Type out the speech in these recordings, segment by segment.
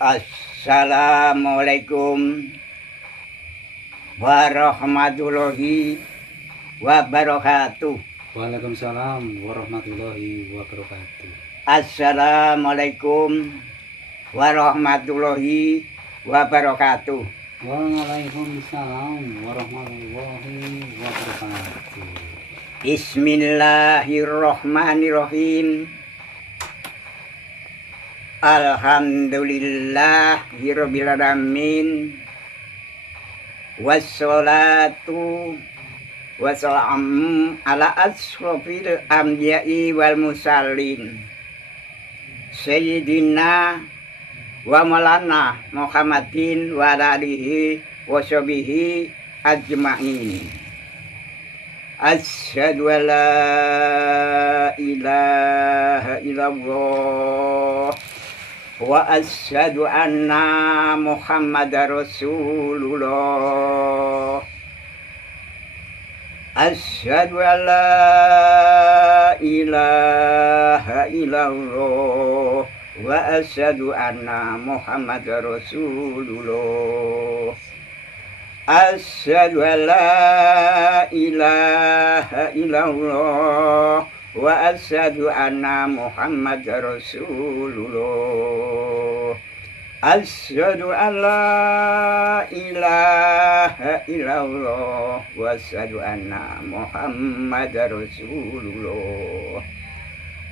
Assalamualaikum warahmatullahi wabarakatuh. Waalaikumsalam warahmatullahi wabarakatuh. Assalamualaikum warahmatullahi wabarakatuh. Waalaikumsalam warahmatullahi wabarakatuh. Bismillahirrahmanirrahim. Alhamdulillahirabbil alamin. Wassalatu wassalamu ala asrofil anbiya'i wal mursalin Sayyidina wa maulana Muhammadin wa alihi wa sahbihi ajma'in. Asyhadu an la ilaha illallah wa asyhadu anna Muhammadar Rasulullah. Asyhadu an la ilaha illallah wa asyhadu anna Muhammadar Rasulullah. Asyhadu an la ilaha illallah wa asyhadu anna Muhammadar Rasulullah. Asyhadu an la ilaha illallah wa asyhadu anna Muhammadar Rasulullah.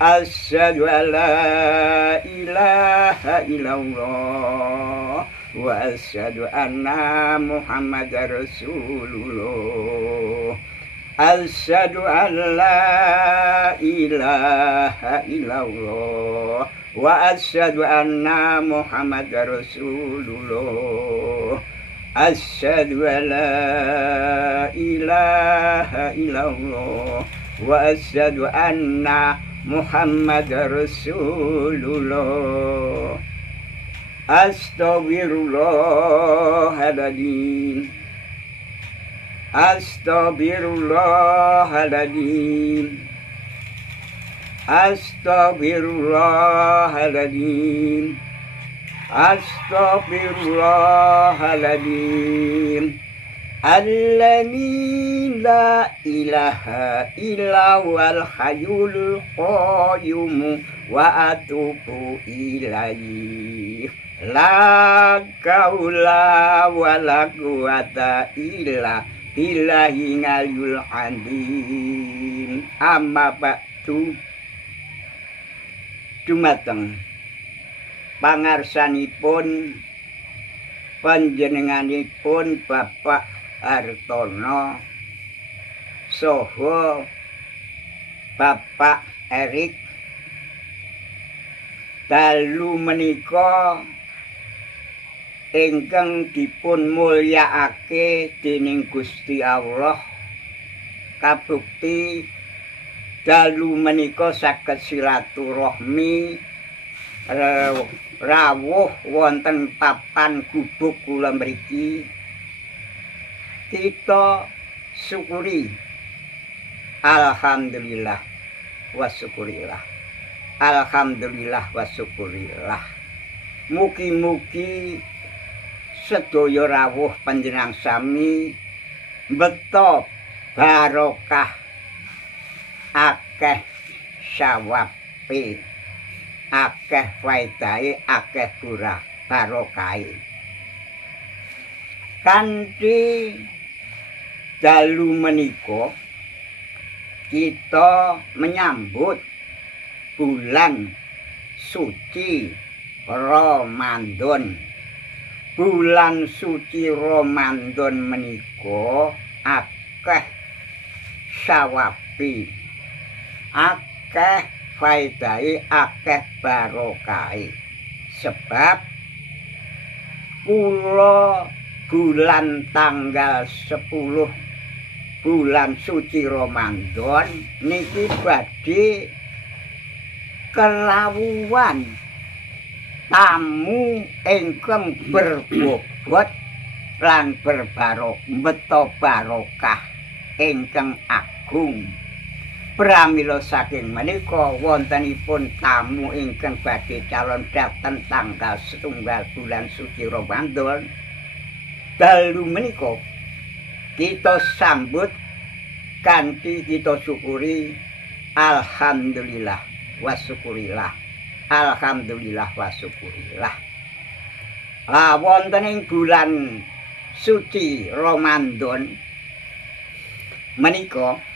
Asyhadu an la ilaha illallah wa asyhadu anna Muhammadar Rasulullah. Asyhadu an la ilaha illallah wa asyhadu anna Muhammadar Rasulullah. Asyhadu an la ilaha illallah wa asyhadu anna Muhammadar Rasulullah. Astaghfirullahaladzim. Astaghfirullahaladzim. Astaghfirullahaladzim. Astaghfirullahaladzim. Alladzi la ilaha illa huwal hayyul qayyum wa atubu ilaihi. La haula wala quwata illa billahil aliyyil azim. Amma ba'du. Dumateng pangarsanipun panjenenganipun Bapak Hartono saha Bapak Erik dalu menika ingkang dipun mulyakake dening Gusti Allah. Kabukti dalu menika saged silaturahmi rawuh wonten papan gubuk kula mriki. Kita syukuri, alhamdulillah wa syukurillah. Alhamdulillah wa syukurillah. Mugi-mugi sedaya rawuh panjenengan sami beto barokah, akeh sawabe, akeh faedahe, akeh barokahe. Kanthi dalu menika kita menyambut bulan suci Ramadan. Bulan suci Ramadan menika akeh sawabe, akeh faedahe, akeh barokahe. Sebab kula bulan tanggal 10 bulan suci Ramadan niki badhe kelawuhan tamu ingkang berbobot lan berbarokah ingkang agung. Pramila saking menika wontenipun tamu ingkang badhe calon dateng tanggal 1 bulan suci Ramadan. Dalu menika kita sambut kanthi kita syukuri alhamdulillah wa syukurillah. Alhamdulillah wa syukurillah. Wonten ing bulan suci Ramadan menika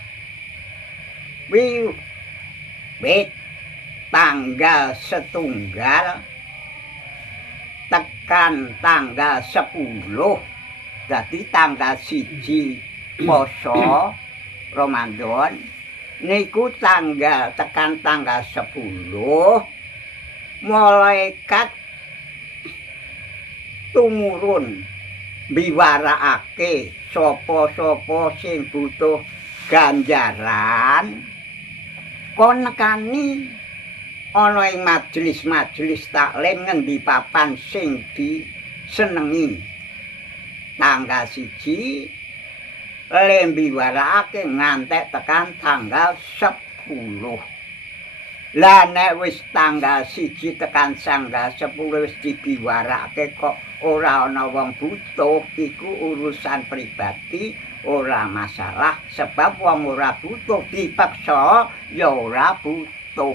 wiwit tanggal 1 tekan tanggal 10 dadi tanggal 1 poso Ramadan niku tekan tanggal 10 malaikat tumurun biwarakake sapa-sapa sing butuh ganjaran kon nekani ana ing majelis-majelis taklim ngendi papan sing disenengi tanggal 1 lembi warakake ngantek tekan tanggal 10. Lah nek wis tanggal 1 tekan tanggal 10 wis dibiwarake kok ora ana wong butuh iku urusan pribadi ora masalah sebab wong ora butuh dipaksa ya ora butuh.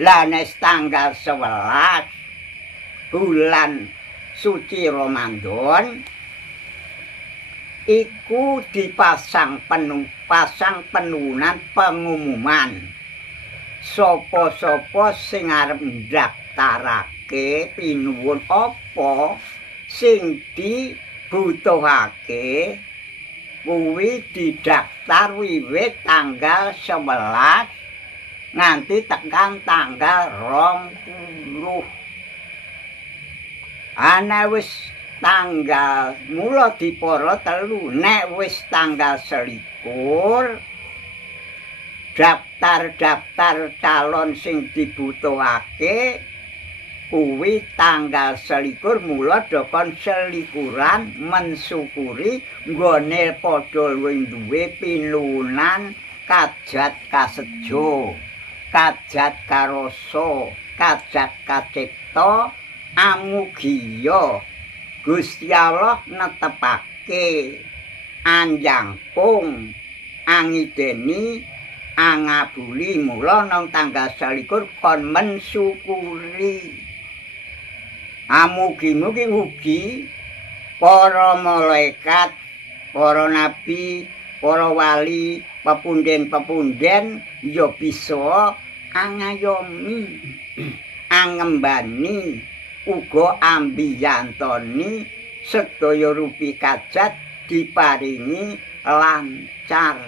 Lah nek tanggal 11 bulan suci Ramadan iku dipasang penunan pengumuman sapa-sapa sing arep ndaftarake pinuwun apa sing dibutuhake kuwi didaftar wiwit tanggal 11 nganti tekan tanggal 20. Ana wis tanggal mula dipara 3 nek wis tanggal 21 daftar calon sing dibutuhake kuwi tanggal 21 mula dokon selikuran mensyukuri nggone padha duwe pinunan kajat kasejo kajat karoso kajat kacipta amugiya Gusti Allah netepake anjangkung angideni angabuli mula nang tanggal 21 kon mensyukuri amugi-mugi ugi para malaikat para nabi para wali pepunden-pepunden ya bisa angayomi angembani uga ambiyantoni sedaya rupi kajat diparingi lancar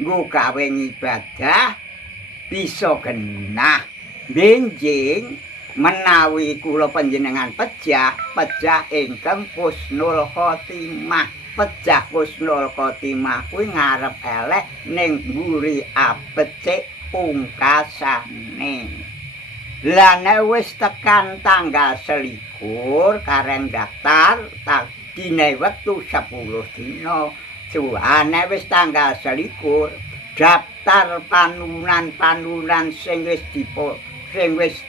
nggo gawe ibadah bisa genah benjing menawi kula panjenengan pejah ingkang husnul khotimah pejah husnul khotimah kuwi ngarep elek ning mburi abecik pungkasane. Lah nek wis tekan tanggal 21 kareng daftar dine wektu 10 dina. Nek wis tanggal 21 daftar panunan sing wis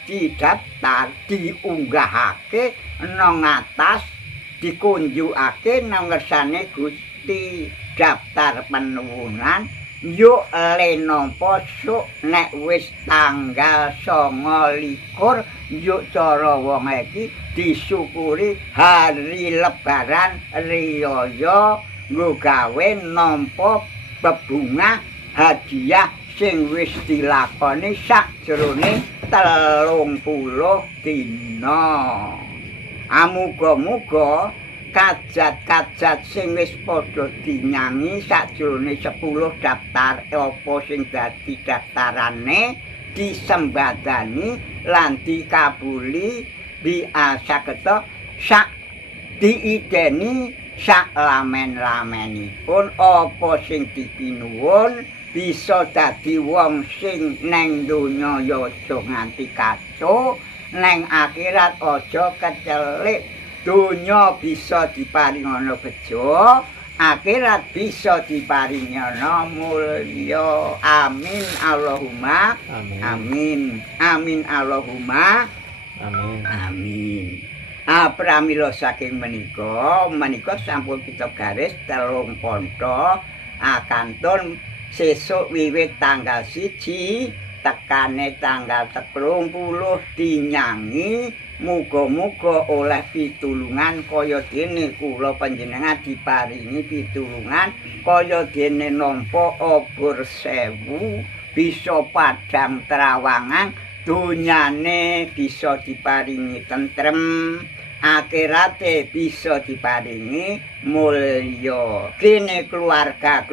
didaftar diunggahake nang atas dikunjukake nang ngersane Gusti daftar panunan yuk le nampa sok nek wis tanggal 29 yuk cara wong iki disyukuri hari lebaran riyaya nggo gawe nampa bebungah hadiah sing wis dilakoni sakjroning 30 dina. Muga-muga kajat-kajat sing wis padha dinyangi sakjroning 10 daftar apa sing dadi daftarane disembadani lan dikabuli biasaketa sak diideni sak lamen-lamenipun apa sing dipinuwun bisa dadi wong sing neng donya ya aja nganti kacau neng akhirat aja kecelik donya bisa diparingana bejo akhirat bisa diparingi ana mulya. Amin Allahumma Amin. amin. Amin Allahumma Amin. amin. Pramila saking menika sampun kita garis telung ponto akantun sesuk wiwit tanggal 1 tekane tanggal 30 dinyangi muga-muga oleh pitulungan kaya dene kula panjenengan diparingi pitulungan kaya dene nampa obor 1000 bisa padhang trawangan dunyane bisa diparingi tentrem akhirate bisa diparingi mulya kene keluarga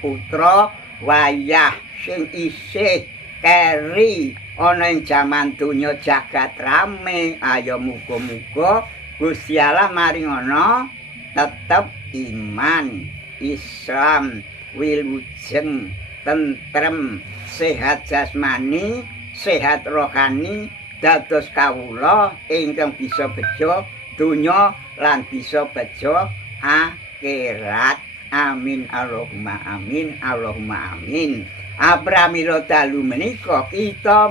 putra wayah sing isih keri ana ing jaman donya jagat rame ayo muga-muga Gusti Allah maringana tetep iman Islam wilujeng tentrem sehat jasmani sehat rohani dados kawula ingkang bisa bejo donya lan bisa bejo akhirat. Amin Allahumma amin Allahumma amin. Pramila dalu menika kita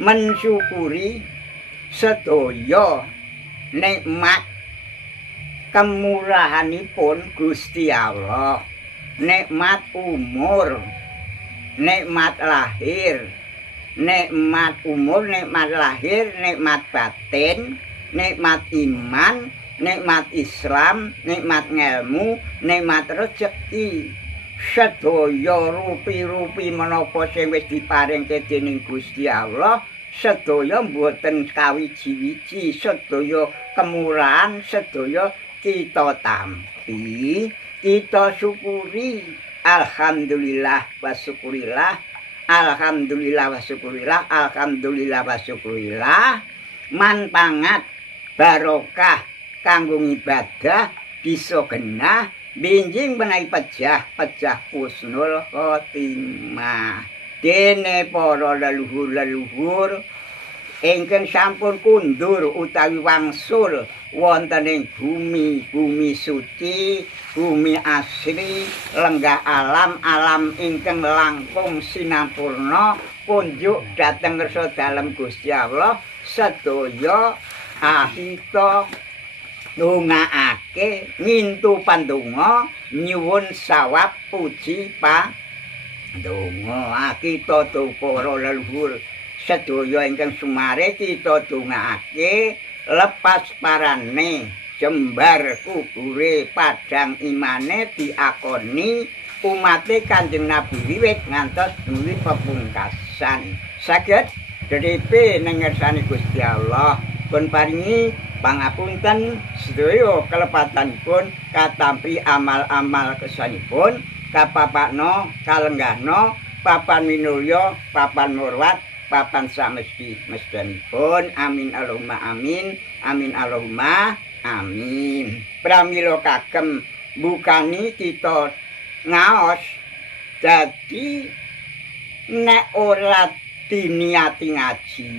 mensyukuri sedaya nikmat kemurahanipun Gusti Allah, nikmat umur, nikmat lahir, nikmat umur, nikmat lahir, nikmat batin, nikmat iman, nikmat Islam, nikmat ngelmu, nikmat rezeki. Sedaya rupi-rupi menapa sing wis diparingke dening Gusti Allah, sedaya mboten kawiji-wiji, sedaya kemurahan, sedaya kita tampi, kita syukuri. Alhamdulillah wa syukurillah. Alhamdulillah wa syukurillah. Alhamdulillah wa syukurillah. Manpangat barokah kanggo ibadah bisa genah binjing menawi pejah husnul khotimah. Dene para leluhur ingkang sampun kundur utawi wangsul wonten ing bumi suci, bumi asri, lenggah alam ingkang langkung sinampurna punjuk dhateng ngersa dalem Gusti Allah sedaya ahita ndongaake ngintu pandonga nyuwun sawab puji pandonga. Kita para leluhur sedaya ingkang sumare kita ndongaake lepas parane jembar kubure padhang imane diakoni umate Kanjeng Nabi wiwit ngantos duwi pepungkasan saged dhepe ning ngersane Gusti Allah pun paringi pangapunten sedaya kelepatanipun katampi amal-amal kesanipun kapapakna kalenggahna papan minulya papan murwat papan samesti-mestinipun. Amin Allahumma amin. Amin Allahumma amin. Pramila kagem bukani kita ngaos dadi nek ora diniati ngaji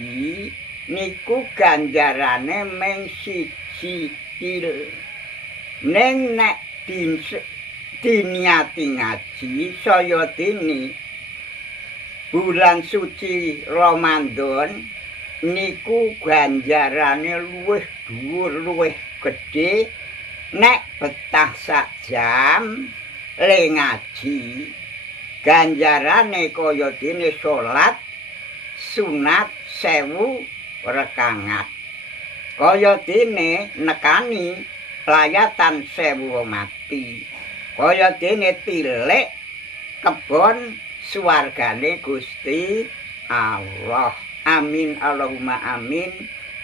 niku ganjarane mung siji til. Ning nek diniati ngaji saya dene bulan suci Ramadan niku ganjarane luwih dhuwur luwih gedhe nek betah sak jam le ngaji ganjarane kaya dene salat sunat 1000 rekangat kaya dene nekani layatan 1000 mati kaya dene tilik kebon swargane Gusti Allah. Amin Allahumma amin.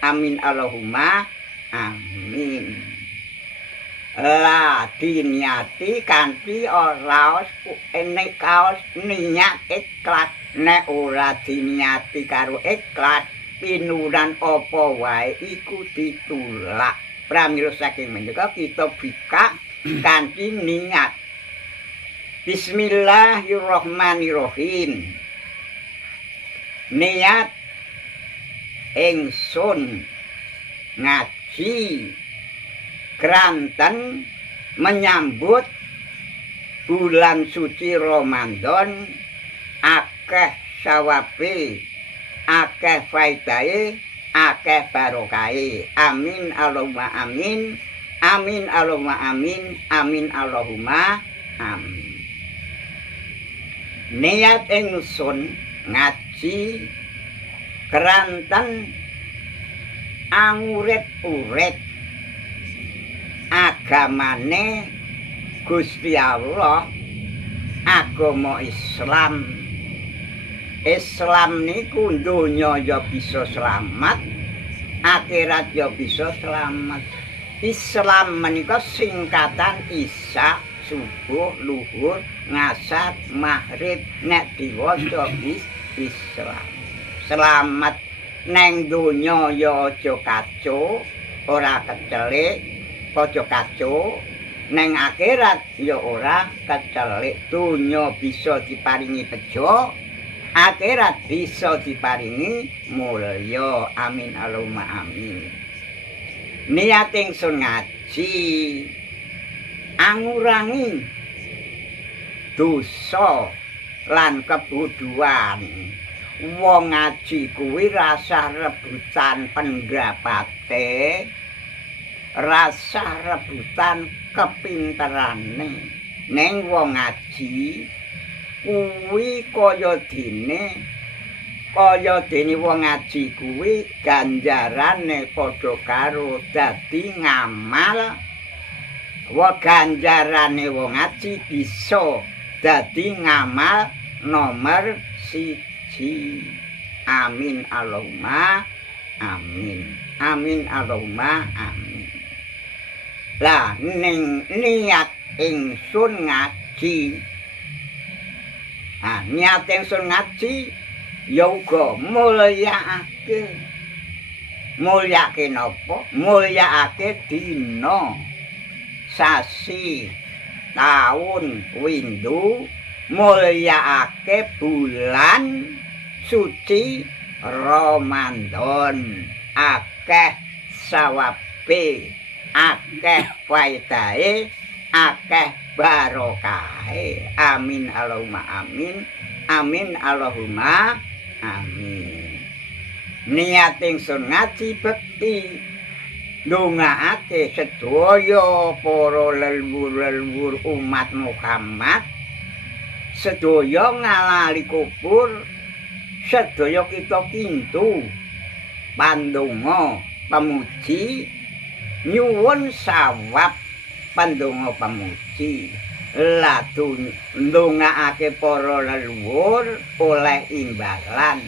Amin Allahumma amin. Lah diniati kanthi ora nek kaos niat ikhlas nek ora diniati karo ikhlas pinuran apa wae iku ditulak. Pramila saking menika kita bika kanthi niat. Bismillahirrahmanirrahim. Niat ingsun ngaji Kranten menyambut bulan suci Ramadan akeh sawabe, akeh faedahe, akeh barokahe. Amin Allahumma amin. Amin Allahumma amin. Amin Allahumma amin. Niat ingsun ngaji keranten angurit-urit agamane Gusti Allah, agama Islam. Islam niku donya ya bisa selamat, akhirat ya bisa selamat. Islam menika singkatan Isya, subuh, luhur, ngasar, maghrib, nek diwaca Islam. Selamat neng donya ya aja kaco, ora kecelik, aja kaco. Neng akhirat ya ora kecelik. Donya bisa diparingi bejo, akhirat bisa diparingi mulya. Amin Allahumma amin. Niat ingsun ngaji angurangi dosa lan kebuduan. Wong ngaji kuwi rasa rebutan pendapate, rasa rebutan kepinterane. Neng wong ngaji kuwi kaya dene wong ngaji kuwi ganjarane padha karo dadi ngamal. Ganjarane wong ngaji bisa dadi ngamal nomor 1. Amin Allahumma amin. Amin Allahumma amin. Lah ning niat ingsun ngaji. Niat ingsun ngaji ya uga mulyakake. Mulyake napa? Mulyakake dina, sasi, taun, windu, mulyakake bulan suci Ramadan. Akeh sawabe, akeh faedahe, akeh barokahe. Amin Allahumma amin. Amin Allahumma amin. Niat ingsun ngaji bekti ndongaake sedaya para leluhur umat Muhammad, sedaya ngalali kubur, sedaya kita kintu pandonga pamuji, nyuwun sawab pandonga pamuji. Latun ndongaake para leluhur oleh imbalan.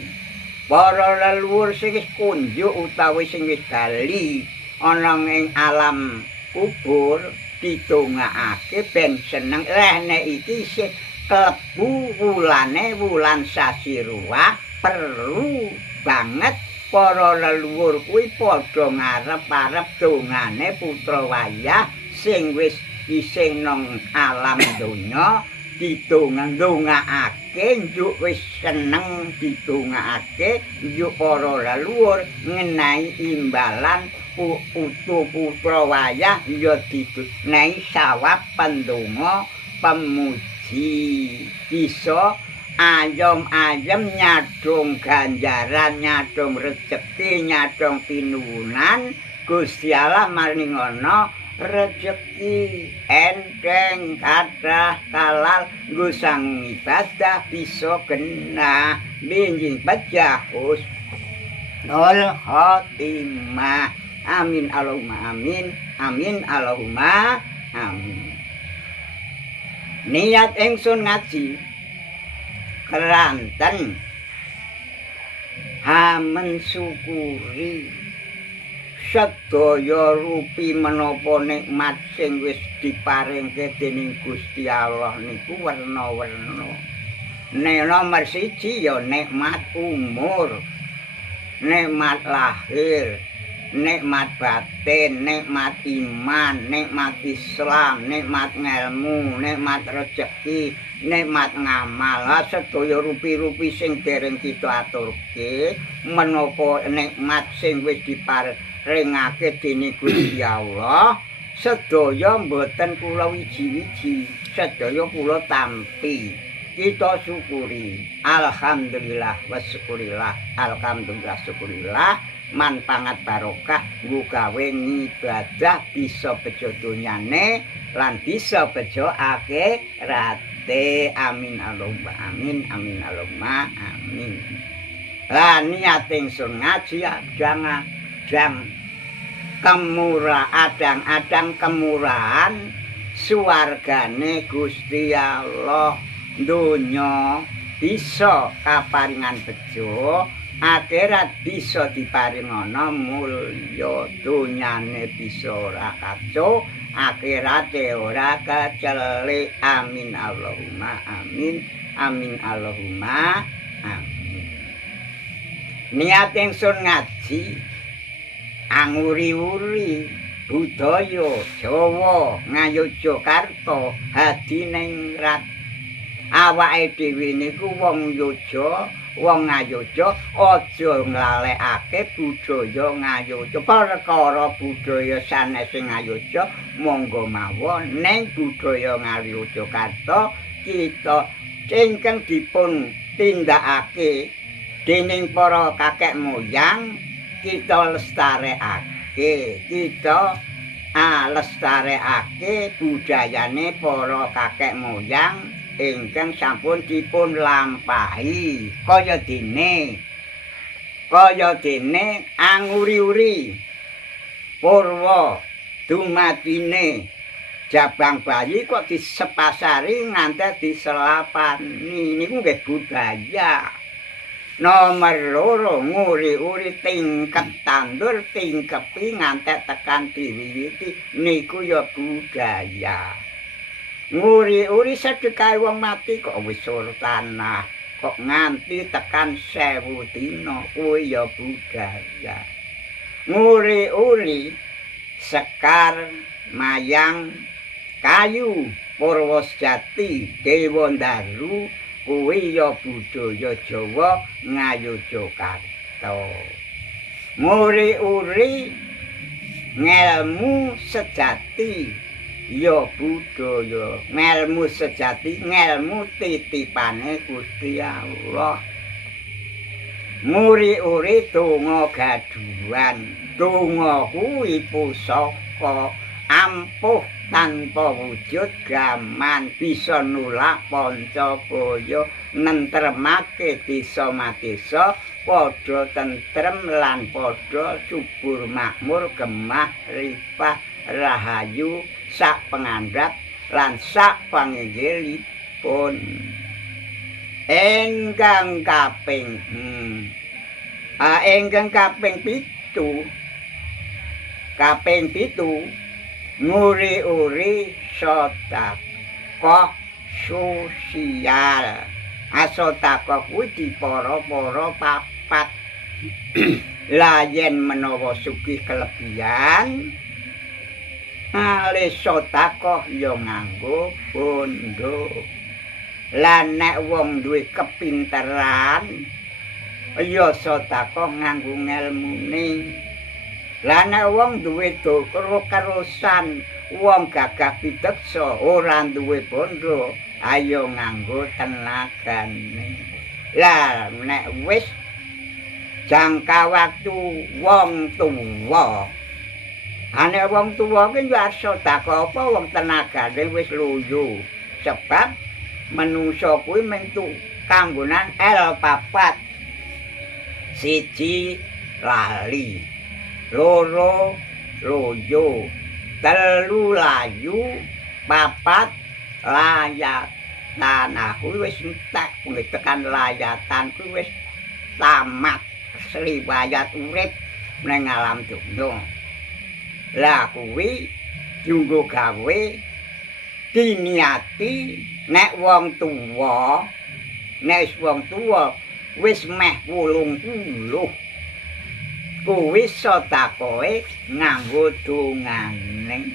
Para leluhur sing wis kunjuk utawi sing wis bali ana ing alam kubur ditungakake ben seneng. Nek iki sing klebu wulane wulan sasi ruwah, perlu banget para leluhur kuwi padha ngarep-arep dongane putra wayah sing wis isih nang alam donya ditungakake, njuk wis seneng ditungakake, njuk para leluhur ngenahi imbalan putu putra wayah ya dinehi sawab pendonga pemuji. Bisa ayem-ayem nyadong ganjaran, nyadong rejeki, nyadong pinuwunan. Gusti Allah maringono rejeki enteng kathah kalal nggo sang ibadah bisa kena binjing bajahus nol khotimah. Amin Allahumma amin. Amin Allahumma amin. Niat ingsun ngaji keranten mensyukuri sedaya rupi menapa nikmat sing wis diparingke dening Gusti Allah niku werna-werna. Nomor 1 ya nikmat umur, nikmat lahir, nikmat batin, nikmat iman, nikmat Islam, nikmat ngelmu, nikmat rejeki, nikmat ngamal. Sedaya rupi-rupi sing dereng kita aturke menapa nikmat sing wis diparingake dening Gusti Allah sedaya mboten kula wiji-wiji, sedaya kula tampi. Kita syukuri. Alhamdulillah wa syukurillah. Alhamdulillah syukurillah. Man pangat barokah nggo gawe ngibadah bisa bejo donyane lan bisa bejo akhirate. Amin Allahumma amin. Amin Allahumma amin. Lah niat ingsun ngaji adang adang kemurahan suwargane Gusti Allah. Donya bisa kaparingan bejo, akhirat bisa diparingana mulya. Donyane bisa ora kacau, akhirate ora kecelik. Amin Allahumma amin. Amin Allahumma amin. Niat ingsun ngaji anguri-uri budaya Jawa Ngayogyakarta hadiningrat. Awake dhewe niku wong Yoja, wong Ngayogya aja nglalekake budaya Ngayogya. Perkara budaya sanesing Ngayogya monggo mawon ning budaya Ngayogyakarta kita ingkang dipun tindakake dening para kakek moyang kita lestarekake. Kita lestarekake budayane para kakek moyang ingkang sampun dipun lampahi kaya dene anguri-uri purwa dumatine jabang bayi kok disepasari nganti diselapani. Niku nggih budaya. Nomor loro nguri-uri tingkep tandur tingkepi nganti tekan diwiwiti niku ya budaya. Nguri-uri sedekahe wong mati kok wis tanah kok nganti tekan 1000 dina kuwi ya budaya. Nguri-uri sekar mayang kayu Purwosejati Dewa Ndaru kuwi ya budaya Jawa Ngayogyakarta. Nguri-uri ngelmu sejati ya budaya. Ngelmu sejati ngelmu titipane Gusti Allah. Nguri-uri donga gaduhan, donga kuwi pusaka ampuh tanpa wujud gaman, bisa nulak Pancabaya, nentremake desa-madesa padha tentrem lan padha subur makmur, gemah ripah rahayu sak pengandhap lan sak panginggilipun. Ingkang kaping pitu nguri-uri sedekah sosial. Sedekah kuwi dipara-para papat. Lah yen menawa sugih kelebihan ale sedekah ya nganggo bondo. Lah nek wong duwe kepinteran ya sedekah nganggo ngelmune. Lah nek wong duwe kerusan, wong gagah pideksa ora duwe bondo, ayo nganggo tenagane. Lah nek wis jangka waktu wong tuwa, nek wong tuwa ki ya sedekah apa wong tenagane wis luyu. Sebab manungsa kuwi mentu kanggonan L4. Siji lali, loro loyo, telu layu, papat layatan. Kuwi wis entek tekan layatan kuwi wis tamat riwayat urip ning alam dunya. Lah kuwi junggo gawe diniati nek wong tuwa, nek wong tuwa wis meh 80 kuwi sedekahe nganggo dongane.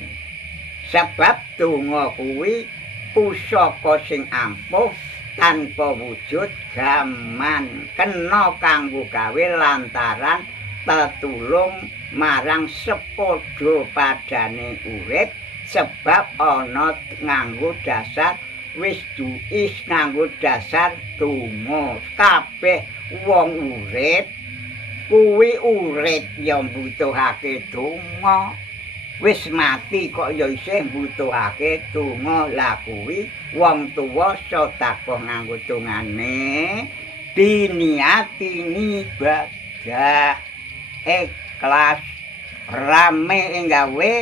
Sebab donga kuwi pusaka sing ampuh tanpa wujud gaman, kena kanggo gawe lantaran tatulung marang sepadha padane urip sebab ana nganggo dasar wis duis nganggo dasar donga kabeh wong urip kuwi urip ya mbutuhake donga wis mati kok ya isih mbutuhake donga lah kuwi wong tuwa sedekah nganggo dongane diniati ibadah ikhlas rame ing gawe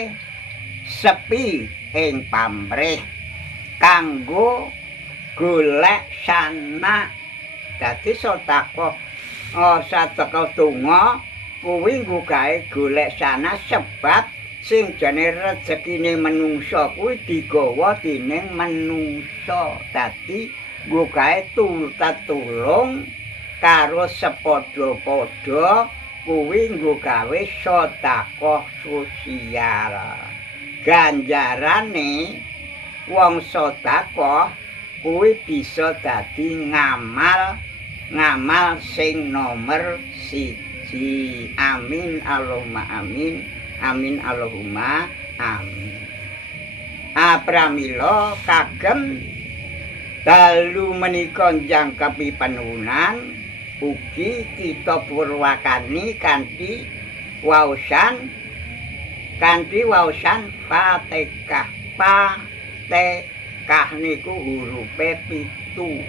sepi ing pamrih kanggo golek sana dadi sedekah sedekah donga kuwi nggo gawe golek sana sebab sing jane rezekine menungsa kuwi digawa dening menungsa dadi nggo gawe tulung karo sepadha-padha kuwi nggo gawe sedekah sosial ganjarane wong sedekah kuwi bisa dadi ngamal sing nomor 1 amin Allahumma amin amin Allahumma amin pramila kagem dalu menika njangkepi panuwunan ugi kita purwakani kanthi waosan Fatihah Fatihah niku hurufe 7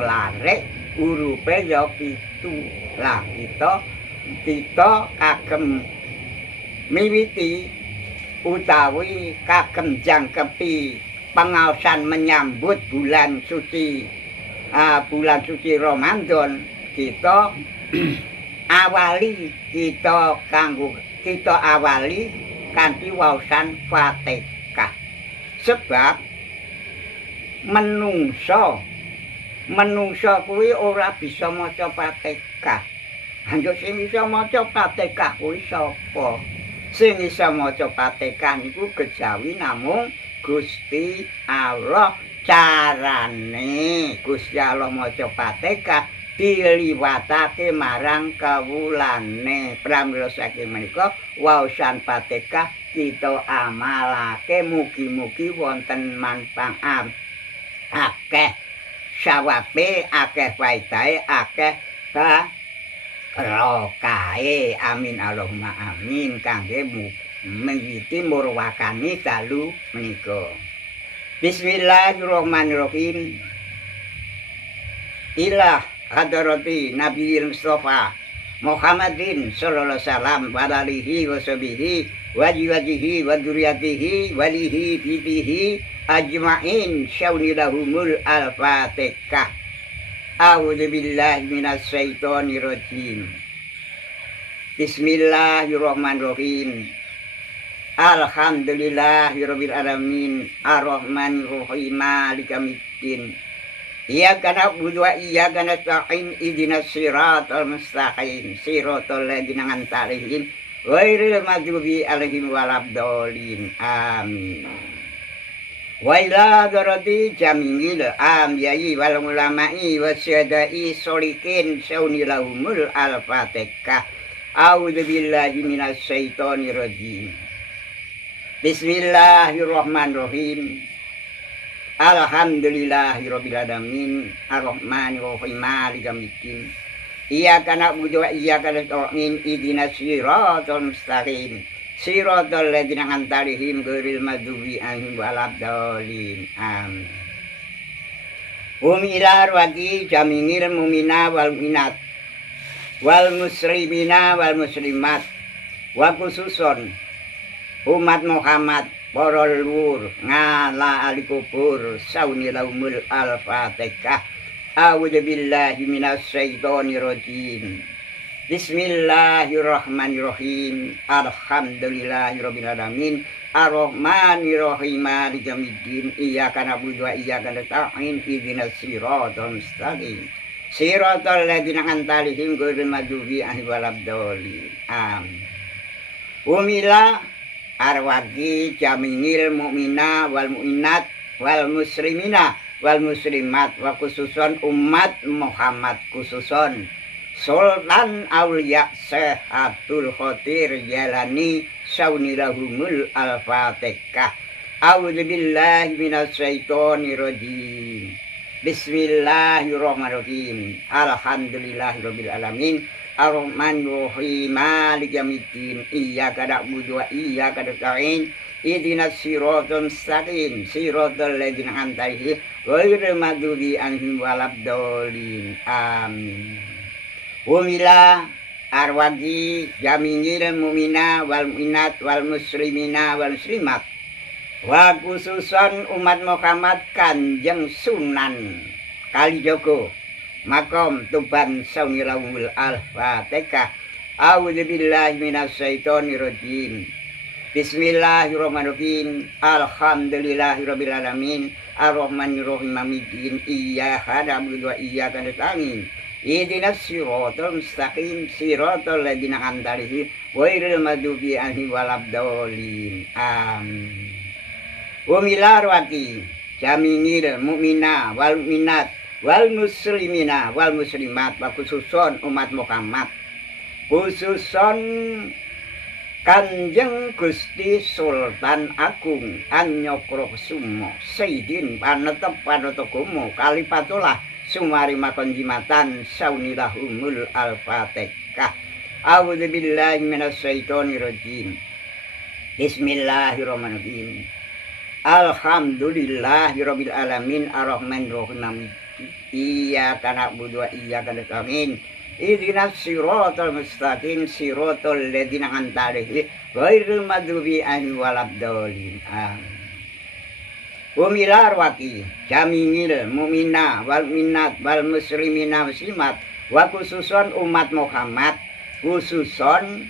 larik hurufe ya 7 lah kita kagem miwiti utawi kagem jangkepi pengaosan menyambut bulan suci Ramadan kita awali kanthi waosan Fatihah sebab menungso kuwi ora bisa maca Fatihah. Anggo sing bisa maca Fatihah kuwi sapa? Sing bisa maca Fatihah niku kejawi namung Gusti Allah. Carane Gusti Allah maca Fatihah diliwatake marang kawulane. Pramila saking menika waosan Fatihah kita amalake mugi-mugi wonten manfaat akeh sawabe akeh faedahe akeh barokah amin Allahumma amin kangge miwiti murwakani dalu menika. Bismillahirrahmanirrahim. Ila hadrati Nabiyil Mustafa Muhammadin sallallahu alaihi wasallam wa alihi wa sahbihi wa jiwajihi wa dzurriyyatihi walihi bihi ajma'in syaunilahumul al-fatihah. A'udzu billahi minas syaitonir rajim. Bismillahirrahmanirrahim. Alhamdulillahirabbil alamin arrahmanir rahim maliki yaumiddin. Iyyaka na'budu wa iyyaka nasta'in ihdinas siratal mustaqim siratal ladzina an'amta 'alaihim ghairil maghdubi 'alaihim waladdallin amin. Wa ila darati jamil ambiyi wal ulama'i wasyada'i solikin saunilahumul al-fatihah. A'udzu billahi minasy syaithanir rajim. Bismillahirrahmanirrahim. Alhamdulillahirabbil alamin arrahmanir rahim maliki yaumiddin. Iyyaka na'budu wa iyyaka nasta'in ihdinas siratal mustaqim siratal ladzina an'amta 'alaihim ghairil maghdubi 'alaihim waladdallin amin. Ila arwati jamingil mu'mina wal mu'minat wal muslimina wal muslimat wa khususon umat Muhammad para luhur ngala ali kubur saunilahumul al-fatihah. A'udzu billahi minasy syaithanir rajim. Bismillahirrahmanirrahim. Alhamdulillahirabbil alamin arrahmanir rahim maliki yaumiddin. Iyyaka na'budu wa iyyaka nasta'in ihdinas siratal mustaqim siratal ladzina an'amta 'alaihim ghairil maghdubi 'alaihim waladdallin amin. Umila arwagi jamingil mu'mina wal mu'minat wal muslimina wal muslimat wa khususon umat Muhammad khususon Sultan Aulia Syekh Abdul Qadir Jalani Saunilahumul Al-Fatihah. A'udzubillahi minasyaitonir rajim. Bismillahirrahmanirrahim. Alhamdulillahirabbil alamin. Ar-Rahmanir-Rahim. Maliki yaumiddin. Iyyaka na'budu wa iyyaka nasta'in. Ihdinas siratal mustaqim. Siratal ladzina an'amta 'alaihim ghairil maghdubi 'alaihim waladdallin. Amin. Wumila arwagi jamingil mu'mina wal mu'minat wal muslimina wal muslimat wa khususan umat Muhammad Kanjeng Sunan Kalijogo Makom Tuban Saunilahumul Al-Fatihah. A'udzubillahi minasyaitonir rajim. Bismillahirrahmanirrahim. Alhamdulillahirabbil alamin. Ar-Rahmanir-Rahim. Maliki iyyaka na'budu wa iyyaka nasta'in. Ihdinas siratal mustaqim. Siratal ladzina an'amta 'alaihim ghairil maghdubi 'alaihim waladdallin. Amin. Wamilar wati jamingil mu'mina wal mu'minat wal muslimina wal muslimat wa khususon umat Muhammad khususon Kanjeng Gusti Sultan Agung Anyokrokusumo Sayyidin Panetep Panetogomo Kalipatulah Sumari Makon Jimatan Saunilahumul Al-Fatihah. A'udzubillahi minasyaitonir rajim. Bismillahirrahmanirrahim. Alhamdulillahirabbil alamin. Ar-Rahmanir-Rahim. Iyyaka na'budu wa iyyaka nasta'in. Ihdinas siratal mustaqim. Siratal ladzina an'amta 'alaihim ghairil maghdubi 'alaihim waladdallin. Amin. Umilar waki jamingil mu'mina wal minat wal muslimina muslimat wa khususon umat Muhammad khususon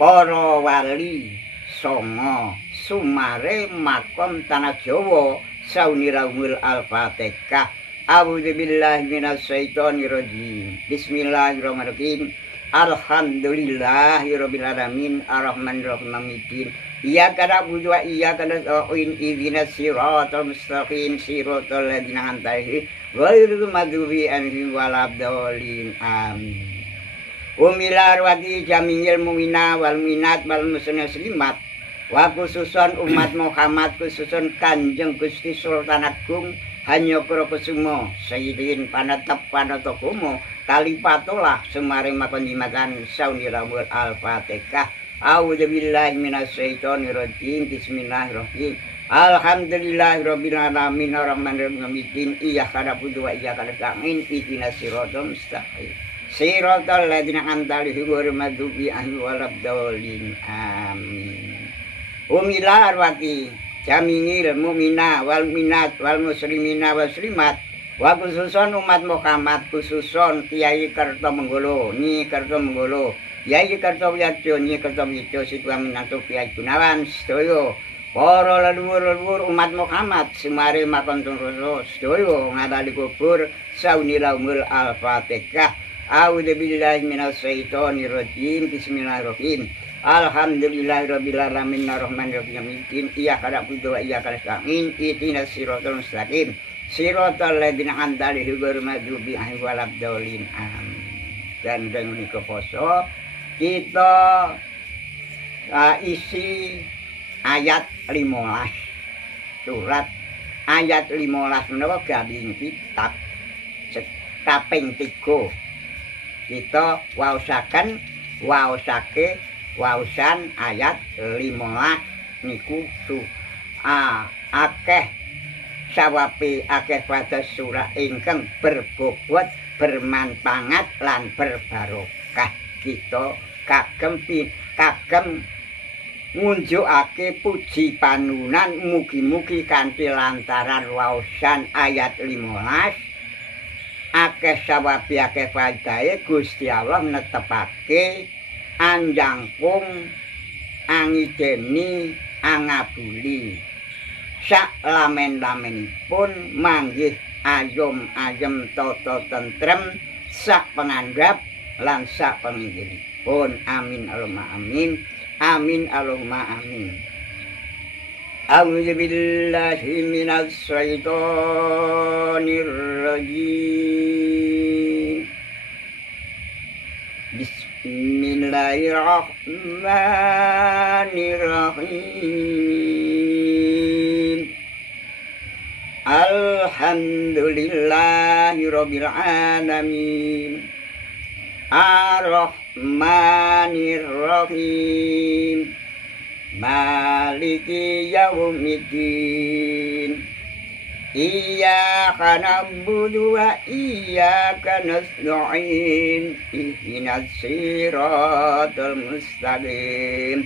para wali songo sumare makom tanah Jawa Saunilahumul Al-Fatihah. A'udzubillahi minasyaitonir rajim. Bismillahirrahmanirrahim. Alhamdulillahirabbil alamin. Ar-Rahmanir-Rahim. Maliki iyyaka na'budu wa iyyaka nasta'in. Ihdinas siratal mustaqim. Siratal ladzina an'amta 'alaihim ghairil maghdubi 'alaihim waladdallin. Amin. Umilar wati jamingil mu'mina wal minat wal muslimat wa khususon umat Muhammad khususon Kanjeng Gusti Sultan Agung Anyokrokusumo Sayyidin Panetep Panetogomo Kalipatulah Sumari Makon Jimatan Saunilahumul Al-Fatihah. A'udzubillahi minasyaitonir rajim. Bismillahirrahmanirrahim. Alhamdulillahirabbil alamin. Ar-Rahmanir-Rahim. Maliki iyyaka na'budu wa iyyaka nasta'in. Ihdinas siratal mustaqim. Siratal ladzina an'amta 'alaihim ghairil maghdubi 'alaihim waladdallin. Amin. Umilar wati jamingil mu'mina wal minat wal muslimina wal muslimat wa khususon umat Muhammad khususon Kiai Kertomenggolo Nyi Kertomenggolo Kiai Kertowiyadjo Nyi Kertowiyadjo Situaminanto Kiai Gunawan sedaya para leluhur umat Muhammad sumari makon turun sedaya ngatali kubur Saunilahumul Al-Fatihah. A'udzubillahi minasyaitonir rajim. Bismillahirrahmanirrahim. Alhamdulillahirabbil alamin. Ar-Rahmanir-Rahim. Maliki iyyaka na'budu wa iyyaka nasta'in. Ihdinas siratal mustaqim. Siratal ladzina an'amta 'alaihim ghairil maghdubi 'alaihim waladdallin. Amin. Dan menika poso kita isi ayat 15 surat ayat 15 menawa ganding kitab kaping 3 kita waosaken waosan ayat 15 niku akeh sawapi akeh pados surah ingkang berbobot bermanfaat lan berbarokah. Kita kagem ngunjukake puji panunan mugi-mugi kanthi lantaran waosan ayat 15 akeh sawabi akeh faidahe Gusti Allah netepake anjangkung angideni angabuli sak lamen-lamenipun manggih ayem tata tentrem sak pangandhap lan sak panginggilipun. Amin Allahumma amin. Amin Allahumma amin. A'udzubillahi minasyaitonir rajim. Bismillahirrahmanirrahim. Alhamdulillahirabbil alamin. Ar-Rahmanir-Rahim. Maliki yaumiddin. Iyyaka na'budu wa iyyaka nasta'in. Ihdinas siratal mustaqim.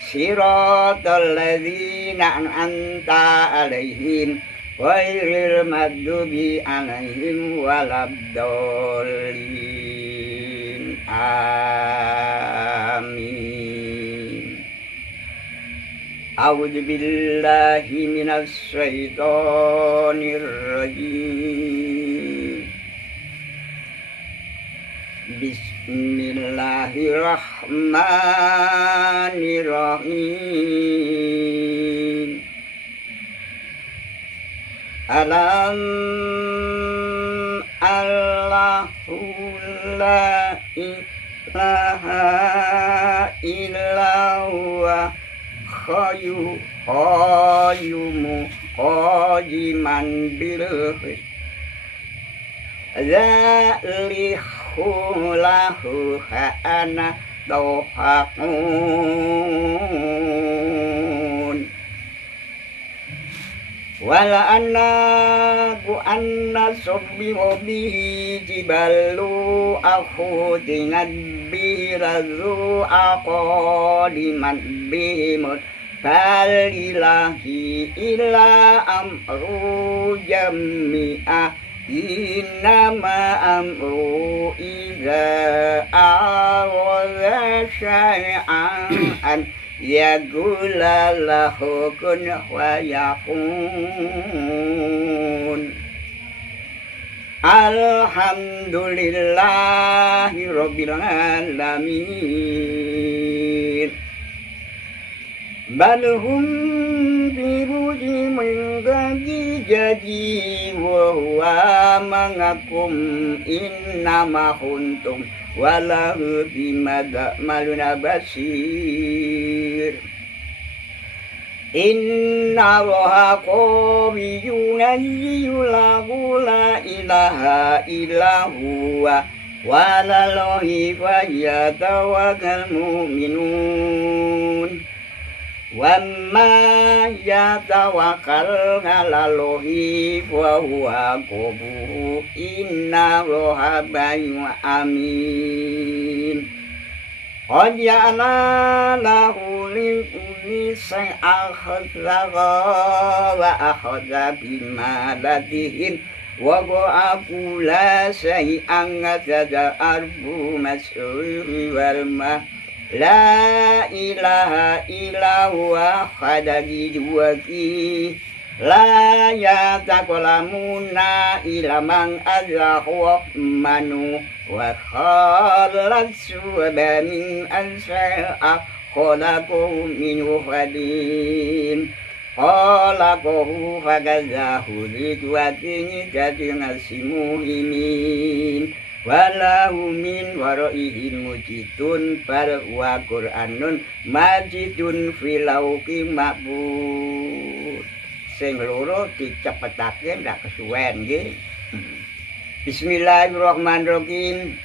Siratal ladzina an'amta 'alaihim ghairil maghdubi 'alaihim waladdallin. Amin. A'udzu billahi minasy syaithanir rajim. Bismillahirrahmanirrahim. Alam Allahu la ilaha illa huwa qayyumu qajiman bil zalihu lahu ha'ana dohakun wala annaku anna subbi bihi jibalu aku dengan birazu aqadiman bihimut Balilahi illa amru jami'ah. Innama amru iza awala syai'an yaqula lahu kun fayakun. Alhamdulillahi rabbil alamin. Balhum biruji menggaji jadi wa huwa mangakum innama kuntum walahu bimada maluna basir. Inna allaha qawiyyun yulahu la ilaha illa huwa wa alallahi falyatawakkal mu'minun. Wa ma yatawakkal 'alallahi fa huwa ghafurun. Inna allaha bayyun amin. Qad ja'ala lahu likulli shay'in khadra wa akhadha bima ladihim wa qa'aku la shay'an ghadra arbu mas'ul wal ma la ilaha illa huwa khadagi duwaki la yatakolamuna ilaman azrahu manu wa khalat suba min ansa'ah khalaquhu min uhadim khalaquhu fagazahu likuatini jati'nasimuhimin walahu min waraihim mujidun wa Qur'anun majidun filauqi ma'bud. Sing loro dicepetake ndak kesuwen nggih. Bismillahirrahmanirrahim.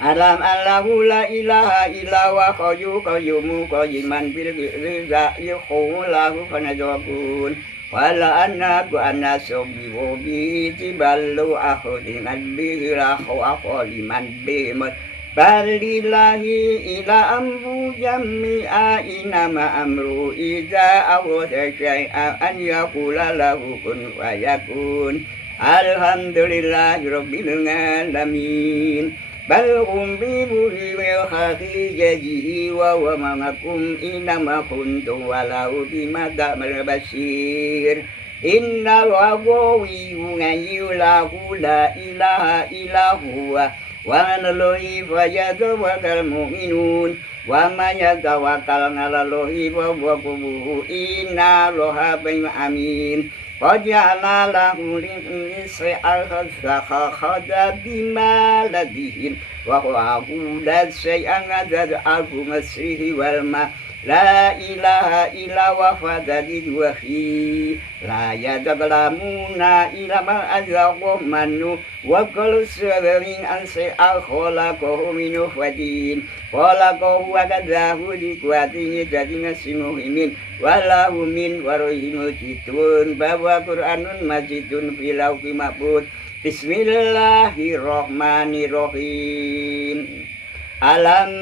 Alam Allahu la ilaha illa wa qayyumu qayyiman bil rizqa yuqulu fanajabun. Wala annaku annasobi wobi tiballu akhudiman bihilahu akholiman bimut balilahi ila amru jami'a inama amru iza awasa syai'a an yakula lahu kun fayakun. Alhamdulillahi rabbil alamin. Bal hum bi buri wa khati jazihi wa ma'akum inama kuntum walau bima ta'mal basir. Inna qawiyyun yulahu la ilaha illa huwa wa alallahi falyatawakkal mu'minun. Wa man yatawakkal 'alallahi fa huwa ghafurun. Inna allaha bayyun amin. Waja'ala lahu lisa'a khadha bima ladihim wa huwa syai'an adadu masrihi wal ma la ilaha illa wa fadadid wahi la yadaglamuna ila ma azaqomanu wa qalu sabarin ansi akholaqohu minu fadin kholaqohu wa kadahu dikuatini jadi ngasimuhimin walahu min warohimu jitun bahwa Qur'anun majidun filauki ma'bud bismillahirrahmanirrahim alam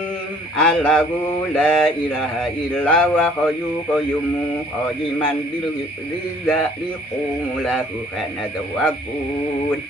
alahu la ilaha illa wa qayu qayumu qajiman bil ridha liqumulahu kana tawakun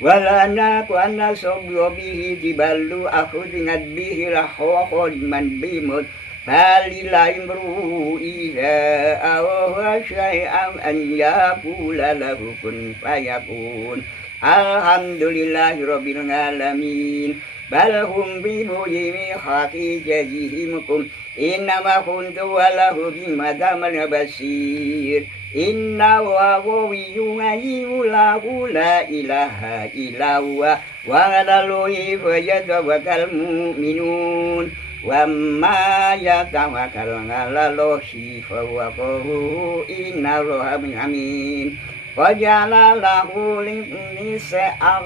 walana kuanna sobyo bihi jibalu aku dingat bihi lahwa qadiman bimut balila imru iza awa syai'an an yakula lahu kun fayakun alhamdulillahi rabbil alamin balhum bimujimi khaki jazihimukum innama kuntu walahu bimadamal basir inna wa wawiyun ayyulahu la ilaha ilaha wa alaluhi fajadawakal mu'minun wa ma yatawakkal alaluhi fawakuhu inna rohamin amin waja'ala lahu lisa'a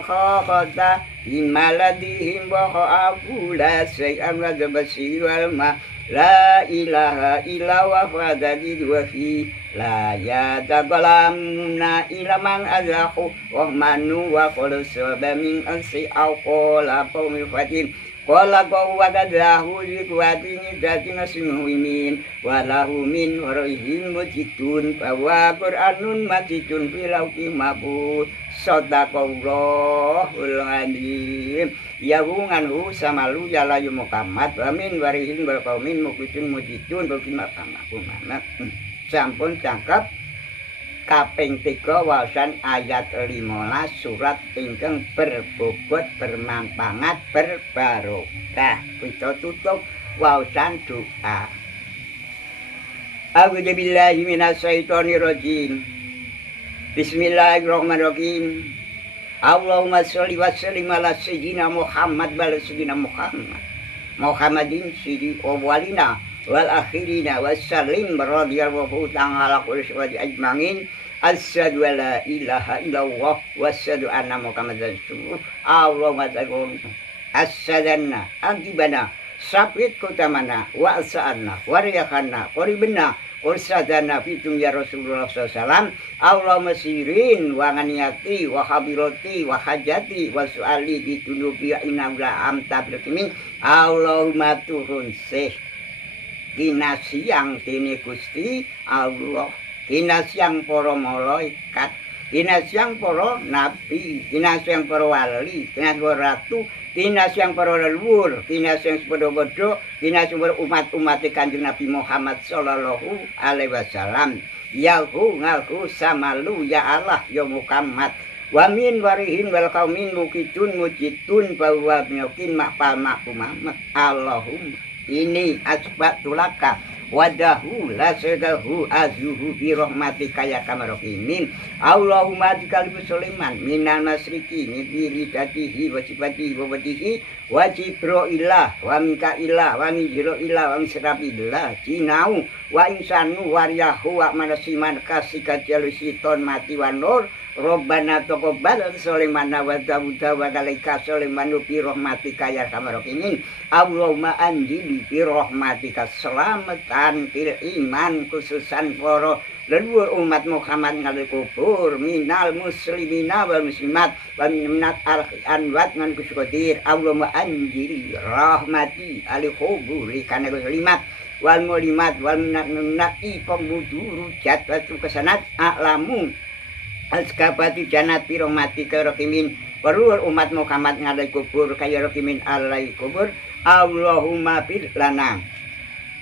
khadha bimaladihim wa aku la syai'an basir wal ma la ilaha illa wa fadadid wa fi la yadagalamna ila man azaqu wa manu wa qala sabamin ansi aqala qawmi fatin qala wa kadahu dikuatini dadi nasimuhimin walahu min warihim mujidun bahwa Qur'anun majidun filauki mabud sadaqallahul adzim ya hunganu samalu ya la Muhammad wa min warihin wal qaumin mukitun mujidun bagi makaku mana sampun cangkep kaping 3 waosan ayat 15 surat ingkang berbobot bermanfaat berbarokah kita tutup waosan doa A'udzu billahi minasyaitonir rajim Bismillahirrahmanirrahim Allahumma sholli wa sallim ala sayyidina Muhammad wa ala sayyidina Muhammadin sidi awwalina wal akhirina wassalim radhiyallahu ta'ala quraish ajma'in asyhadu alla ilaha illallah wa asyhadu anna muhammadan rasulullah Allahumma salli asyhadanna antibana sapit kutamana wa asa'anna wariyakana qoribna ursadana fitum ya Rasulullah SAW Allahumma sirin wa nganiyati wa habiroti wa hajati wa su'ali ditunubi inawla amta berkimin Allahumma turun seh kinasiang tini Gusti Allah kinasiang para malaikat kinasiang para nabi kinasiang para wali kinasiang para ratu kinasiang para leluhur kinasiang sepodo-podo kinasiang para umat-umat Kanjeng Nabi Muhammad sallallahu alaihi wasallam yahu ngahu samalu ya Allah ya Muhammad wa min warihin wal qaumin mukitun mujitun bahwa nyokin makpal Muhammad Allahumma ini asbatulaka wadahu la sedahu azuhu bi rahmatika ya kamarokimin Allahumma dikalibu Sulaiman minal masriki nibiri datihi wa sifatihi wa wadihi wa jibrailah wa mikailah wa mijroilah wa misrabilah jinau wa insanu waryahu wa manasiman kasika jalusiton mati wa nur Robbana taqabbal Sulaiman wa Dawuda wa kalaika Sulaiman bi rahmatika ya kamarokimin Allahumma anjili bi rahmatika selamatan fil iman khususan para leluhur umat Muhammad ngali kubur minal muslimina wal muslimat wa minat al anwat ngan kusukodir Allahumma anjili rahmati ali kuburi kana muslimat wal mulimat wal minat pembuduru jat watu kesanat a'lamu Azkabati janat piromati kerokimin perur umat Muhammad ngadai kubur kaya rokimin alai kubur Allahumma fir lana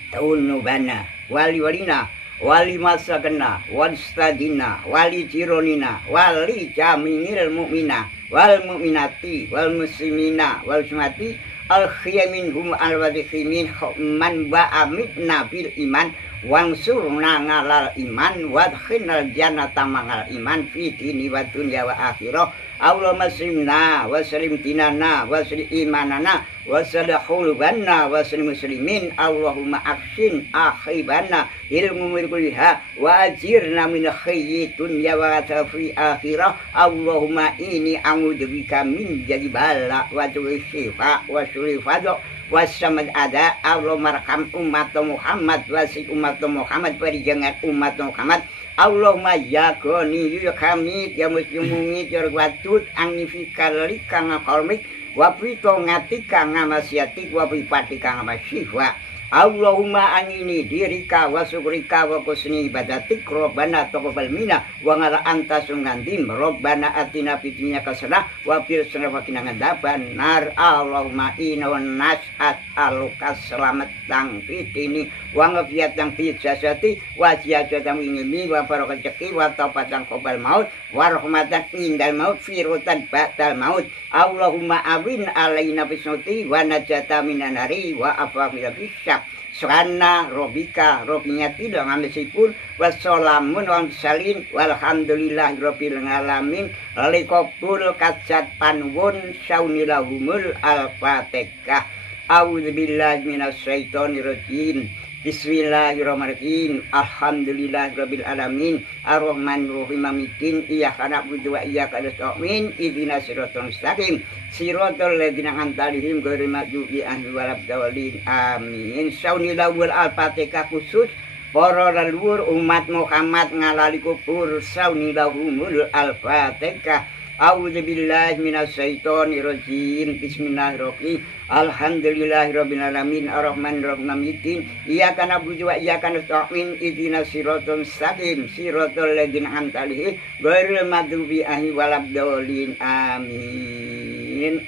taunubana wali walina wali masakena wastadina wali jironina wali jamingil mu'mina wal mu'minati wal muslimina wal muslimati al-khiyaminhum al-wadikhimin man ba'amid nabil iman wangsurna ngalal iman wadkhinal jannata mangal iman fi dini wa dunya wa akhirah. Allahumma slimna wa slim dinana wa slim imanana wa salihul banna wa slim muslimin. Allahumma aksin akhibana ilmu mirkuliha wa ajirna min khayyi dunya wa fi akhirah. Allahumma ini a'udzubika min jadi bala wa tu'sifa wa sulifado wasamad ada. Allahumma raham umat Muhammad wasi umat Muhammad perijangan umat Muhammad. Allahumma ya goni ya kami ya muslimungit ya wadud angnifikali kang kolmik wa pito ngati kang ngamasyati wa pipati kang ngamasyifa. Allahumma angini dirika wa syukrika wa kusni ibadatik robbana taqabbal minna wa ngala anta sungandim robbana atina fid dunya hasanah wa fil akhirati hasanah nar. Allahumma inna nas'at aluka selamatan fitini wa ngafiyatan fi jasati wa ziyadatan ilmi wa barakatan rezeki wa taubatan qabal maut wa rahmatan indal maut fi rutan ba'dal maut. Allahumma awin alaina bisnuti wa najata minan nari wa afamil bisyab. Subhana robika robinya tidak ngamesipun wassalamun wa salin walhamdulillahi rabbil alamin likobul kajat panwun saunilahumul al-fatihah. A'udzubillahi minasyaitonir rajim. Bismillahirrahmanirrahim. Alhamdulillahirabbil alamin. Arrahmanirrahim. Maliki iyyaka na'budu wa iyyaka nasta'in. Ihdinas siratal mustaqim. Siratal ladzina an'amta 'alaihim ghairil maghdubi 'alaihim waladdallin. Amin. Saunilahul al-fatihah khusus para leluhur umat Muhammad ngalali kubur saunilahumul al-fatihah. A'udzubillahi minasyaitonir rajim. Bismillahirrahmanirrahim. Alhamdulillahirabbil alamin arrahmanirrahim maliki iyyaka na'budu wa iyyaka nasta'in ihdinas siratal mustaqim siratal ladzina an'amta 'alaihim ghairil maghdubi 'alaihim waladdallin. Amin.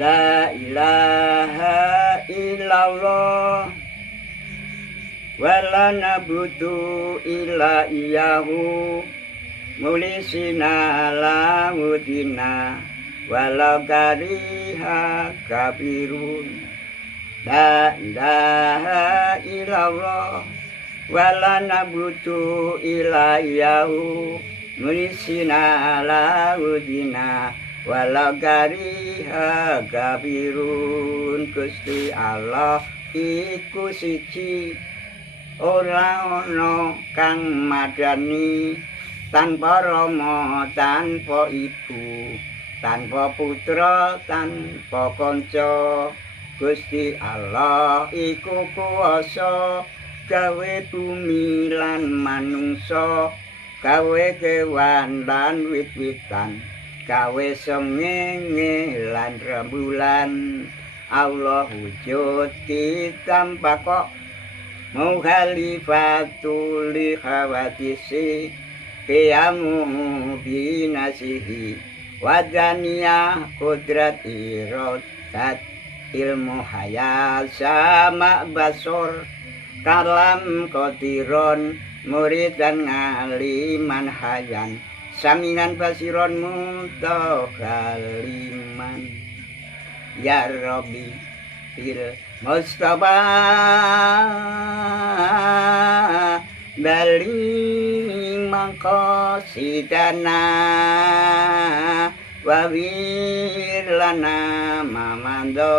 La ilaha illallah wala nabudu illa iyahu mulisina lahudina walau kariha kabirun. La ilaha illallah wala nabudu illa iyahu mulisina lahudina walau kariha kabirun. Gusti Allah iku siji ora ana kang madani tanpa rama tanpa ibu tanpa putra tanpa kanca. Gusti Allah iku kuwasa gawe bumi lan manungsa gawe kewan lan wit-witan gawe srengenge lan rembulan. Allah wujud tanpa kok mukhalifatul li khawadisi qiyamu binasihi wadaniyah kudrati rodat ilmu hayat sama basor kalam kotiron murid dan ngaliman hayan saminan basiron mutokaliman. Ya Rabbi fil Mustafa bali maqasidana wa wirlana mamando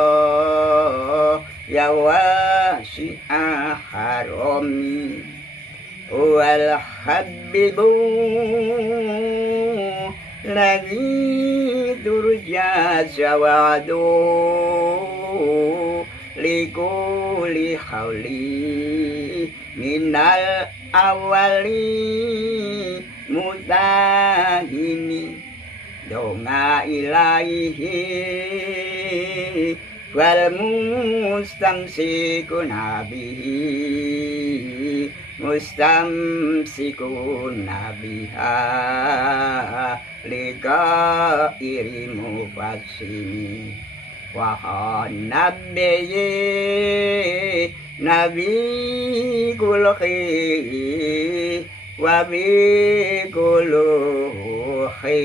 ya wasi'a harami wal habibu ladzi durja zawadu likuli khawli minal awali mutahini donga ilaihi wal mustamsiku nabihi mustamsiku nabiha lika irimu fasini wahan nabi kulki wa bi kuluhi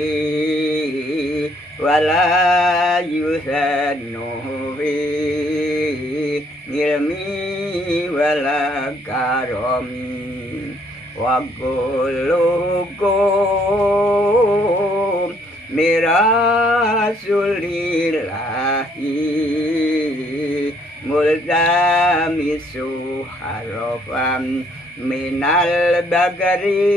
wala yusannu bi ngilmi wala karomi wa kulukum mirasulillahi multamisu harofam minal bagari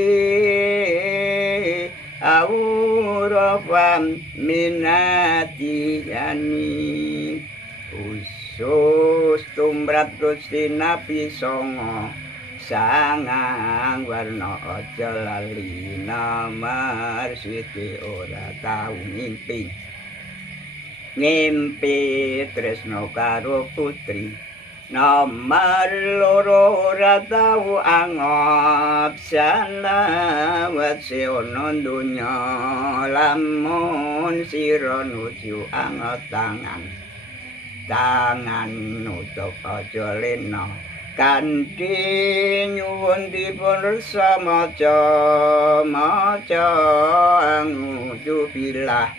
awurofam minatiyani usus tumrap Gusti Nabi songo sangang warna aja lali namar siti ora tau ngimpi tresno karo putri nomor loro ora tau angop salawat seono donya lamun sira nuju angot tangan nutup aja lena kanthi nyuwun dipun samaca nguju bilah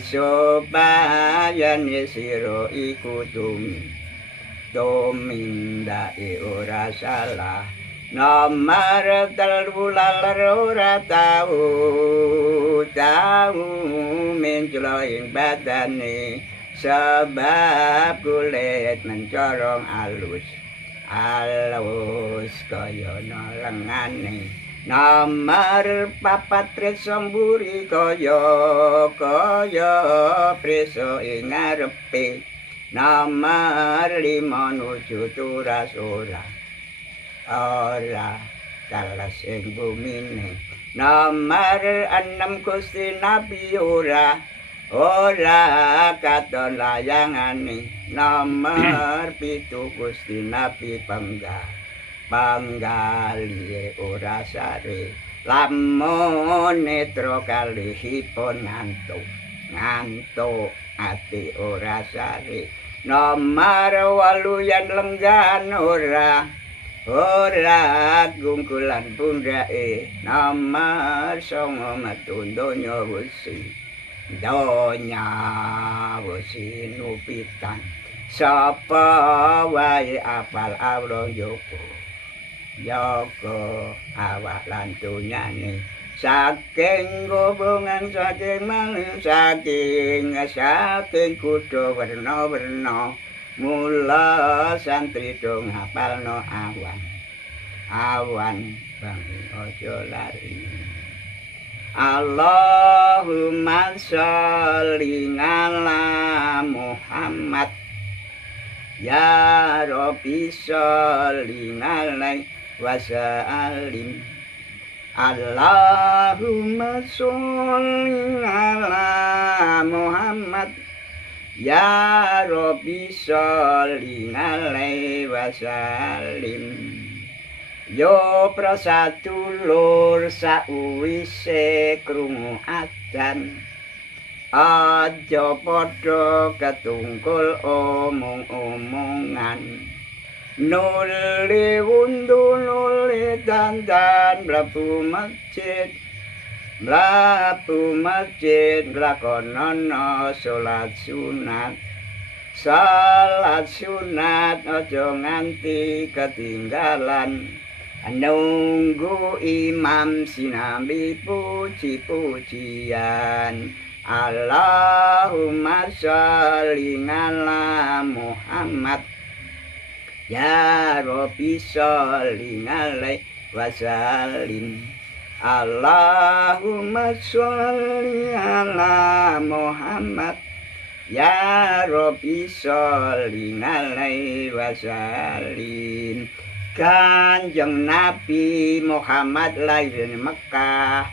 supaya sira iku tumindake ora salah nomor telu laler ora tau menclo ing badane sebab kulit mencorong alus kaya lengane nomor papat tresamburi kaya preso ing ngarepe nomor 5 nuju turas ora kalas ing bumine nomor 6 Gusti Nabi ora katon layangane nomor 7 Gusti Nabi panggali ora sare lamun netra kalihipun ngantuk ati ora sare nomor 8 yen lenggan ora gungkulan pundake nomor 9 metu donya wesi nupitan sapa wae apal awrong Joko awak lan dunyane saking gobongan saking manung saking kudu werna-werna mula santri dong hafalno awan bang aja lali Allahumma sholli ala Muhammad ya Rabbi sholli alaihi wasallim Allahumma sholli ala Muhammad ya Rabbi sholli alaihi wasallim yo prasadulur sakwise krungu adzan aja padha ketungkul omong-omongan nuli wundu nuli dandan mlaku masjid lakonono salat sunat aja nganti ketinggalan nunggu imam sinambi puji-pujian Allahumma sholli ala Muhammad ya Rabbi sholli alaihi wasallim Allahumma sholli ala Muhammad ya Rabbi sholli alaihi wasallim Kanjeng Nabi Muhammad lahir di Mekah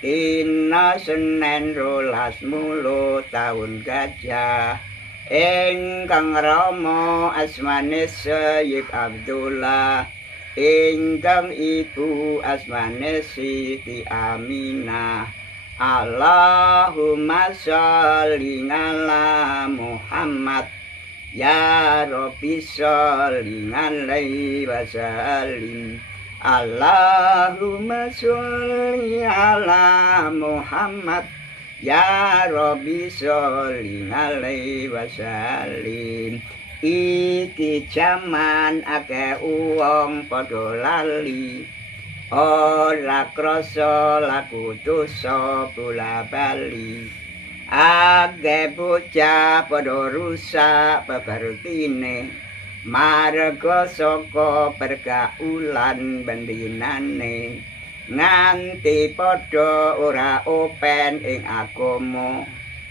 dina Senin 12 tahun Gajah ingkang rama asmane Sayyid Abdullah ingkang ibu asmane Siti Aminah Allahumma sholli ala Muhammad ya Rabbi sholli alaihi wasallim Allahumma sholli ala Muhammad ya Rabbi sholli alaihi wasallim. Iki jaman akeh wong padha lali, ora krasa laku dosa bola bali. Akeh bocah padha rusak bebertine, marga saka pergaulan bendinane, nganti padha ora open ing agama,